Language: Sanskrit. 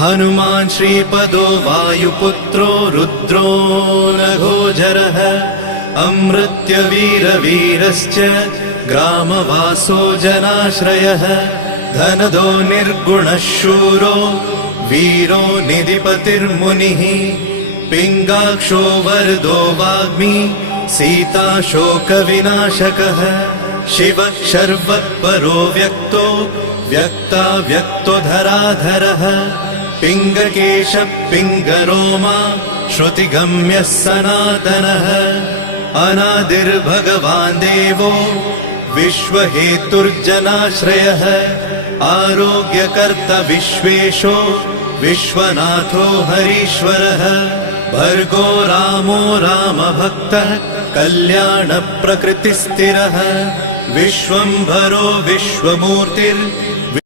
हनुमान् श्रीपदो वायुपुत्रो रुद्रो नघोजरः अमृत्यवीरवीरश्च ग्रामवासो जनाश्रयः धनदो निर्गुणः शूरो वीरो निधिपतिर्मुनिः पिङ्गाक्षो वरदो वाग्मी सीताशोकविनाशकः शिवः शर्वत्परो व्यक्तो व्यक्तो धराधरः पिङ्गकेशः पिङ्गरोमा श्रुतिगम्यः सनातनः अनादिर्भगवान् देवो विश्वहेतुर्जनाश्रयः आरोग्यकर्ता विश्वेशो विश्वनाथो हरीश्वरः भर्गो रामो रामभक्तः कल्याणप्रकृतिस्थिरः विश्वम्भरो विश्वमूर्तिर्विश्वरूपो